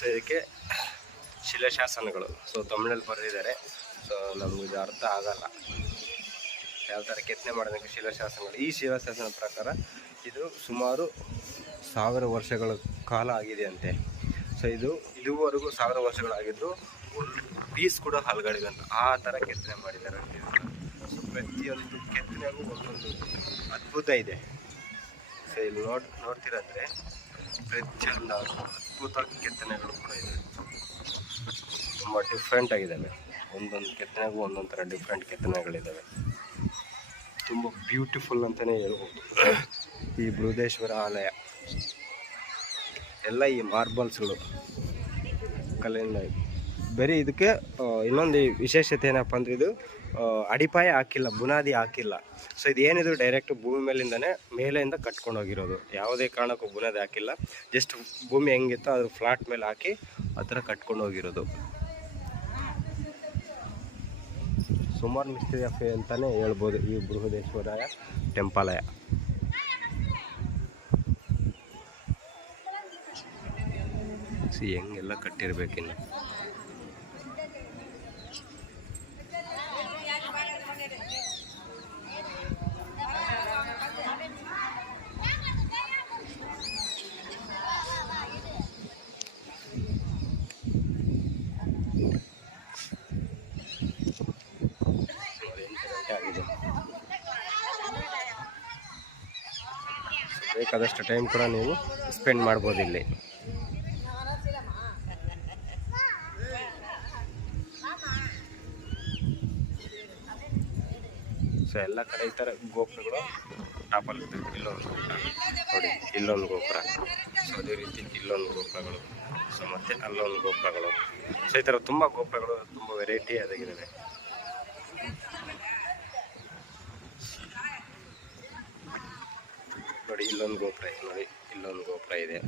So ಇದಕ್ಕೆ ಶಿಲಾಶಾಸನಗಳು. So ತಮಿಳಲ್ಲಿ ಬರೆದಿದ್ದಾರೆ. So ನಮ್ಗೆ ಇದು ಅರ್ಥ ಆಗಲ್ಲ ಯಾವ ಥರ ಕೆತ್ತನೆ ಮಾಡೋದಕ್ಕೆ ಶಿಲಾಶಾಸನಗಳು. ಈ ಶಿಲಾಶಾಸನ ಪ್ರಕಾರ ಇದು ಸುಮಾರು 1000 ವರ್ಷಗಳ ಕಾಲ ಆಗಿದೆ ಅಂತೆ. ಸೊ ಇದುವರೆಗೂ 1000 ವರ್ಷಗಳಾಗಿದ್ದು ಒಂದು ಪೀಸ್ ಕೂಡ ಹಲ್ಗಡಿಗಂತ ಆ ಥರ ಕೆತ್ತನೆ ಮಾಡಿದ್ದಾರೆ ಅಂತ. ಸೊ ಪ್ರತಿಯೊಂದು ಕೆತ್ತನೆಗೂ ಒಂದೊಂದು ಅದ್ಭುತ ಇದೆ. ಸೊ ಇಲ್ಲಿ ನೋಡ್ತಿರಂದರೆ ಪ್ರತಿಯೊಂದು ಅದ್ಭುತ ಕೆತ್ತನೆಗಳು ಕೂಡ ಇದೆ. ತುಂಬ ಡಿಫ್ರೆಂಟ್ ಆಗಿದ್ದಾವೆ. ಒಂದೊಂದು ಕೆತ್ತನೆಗೂ ಒಂದೊಂದು ಥರ ಡಿಫ್ರೆಂಟ್ ಕೆತ್ತನೆಗಳಿದ್ದಾವೆ. ತುಂಬ ಬ್ಯೂಟಿಫುಲ್ ಅಂತಲೇ ಹೇಳ್ಬೋದು ಈ ಬೃಹದೇಶ್ವರ ಆಲಯ. ಎಲ್ಲ ಈ ಮಾರ್ಬಲ್ಸ್ಗಳು ಕಲ್ಲಿಂದ. ಬರೀ ಇದಕ್ಕೆ ಇನ್ನೊಂದು ವಿಶೇಷತೆ ಏನಪ್ಪ ಅಂದರೆ ಇದು ಅಡಿಪಾಯ ಹಾಕಿಲ್ಲ, ಬುನಾದಿ ಹಾಕಿಲ್ಲ. ಸೊ ಇದೇನಿದು ಡೈರೆಕ್ಟ್ ಭೂಮಿ ಮೇಲಿಂದ ಕಟ್ಕೊಂಡು ಹೋಗಿರೋದು. ಯಾವುದೇ ಕಾರಣಕ್ಕೂ ಬುನಾದಿ ಹಾಕಿಲ್ಲ. ಜಸ್ಟ್ ಭೂಮಿ ಹೆಂಗಿತ್ತೋ ಅದ್ರ ಫ್ಲಾಟ್ ಮೇಲೆ ಹಾಕಿ ಆ ಥರ ಕಟ್ಕೊಂಡು ಹೋಗಿರೋದು. ಸುಮಾರು ಮಿಸ್ಟ್ರಿ ಆಫ್ ಅಂತಲೇ ಹೇಳ್ಬೋದು ಈ ಬೃಹದೇಶ್ವರ ಟೆಂಪಾಲಯ. ಹೆಂಗೆಲ್ಲ ಕಟ್ಟಿರ್ಬೇಕಿನ್ನು. ಬೇಕಾದಷ್ಟು ಟೈಮ್ ಕೂಡ ನೀವು ಸ್ಪೆಂಡ್ ಮಾಡ್ಬೋದು ಇಲ್ಲಿ. ಸೊ ಎಲ್ಲ ಕಡೆ ಈ ಥರ ಗೋಪುರಗಳು ಟಾಪಲ್ಲಿ ಇರ್ತವೆ. ಇಲ್ಲೊಂದು ಗೋಪುರ ನೋಡಿ, ಇಲ್ಲೊಂದು ಗೋಪುರ. ಸೊ ಅದೇ ರೀತಿ ಇಲ್ಲೊಂದು ಗೋಪುರಗಳು. ಸೊ ಮತ್ತು ಅಲ್ಲೊಂದು ಗೋಪುರಗಳು. ಸೊ ಈ ಥರ ತುಂಬ ಗೋಪುರಗಳು ತುಂಬ ವೆರೈಟಿ ಆದಾಗಿದ್ದಾವೆ. ನೋಡಿ ಇಲ್ಲೊಂದು ಗೋಪುರ ಇದೆ, ನೋಡಿ ಇಲ್ಲೊಂದು ಗೋಪುರ ಇದೆ.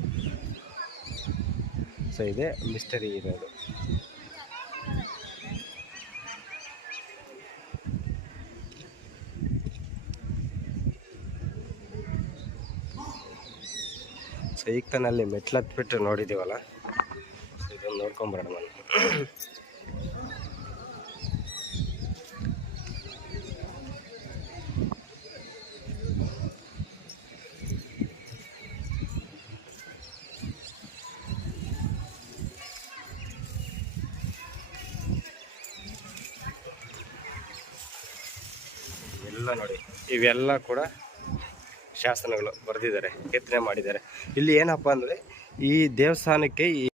ಸೊ ಇದೆ ಮಿಸ್ಟರಿ ಇರೋದು. ಸೊ ಈಗ ತಾನಲ್ಲಿ ಮೆಟ್ಲತ್ಬಿಟ್ಟು ನೋಡಿದ್ದೀವಲ್ಲ, ಸೊ ಇದನ್ನು ನೋಡ್ಕೊಂಬರೋಣ ನಾನು. ಎಲ್ಲ ನೋಡಿ ಇವೆಲ್ಲ ಕೂಡ ಶಾಸನಗಳು ಬರೆದಿದ್ದಾರೆ, ಕೆತ್ತನೆ ಮಾಡಿದ್ದಾರೆ. ಇಲ್ಲಿ ಏನಪ್ಪ ಅಂದರೆ ಈ ದೇವಸ್ಥಾನಕ್ಕೆ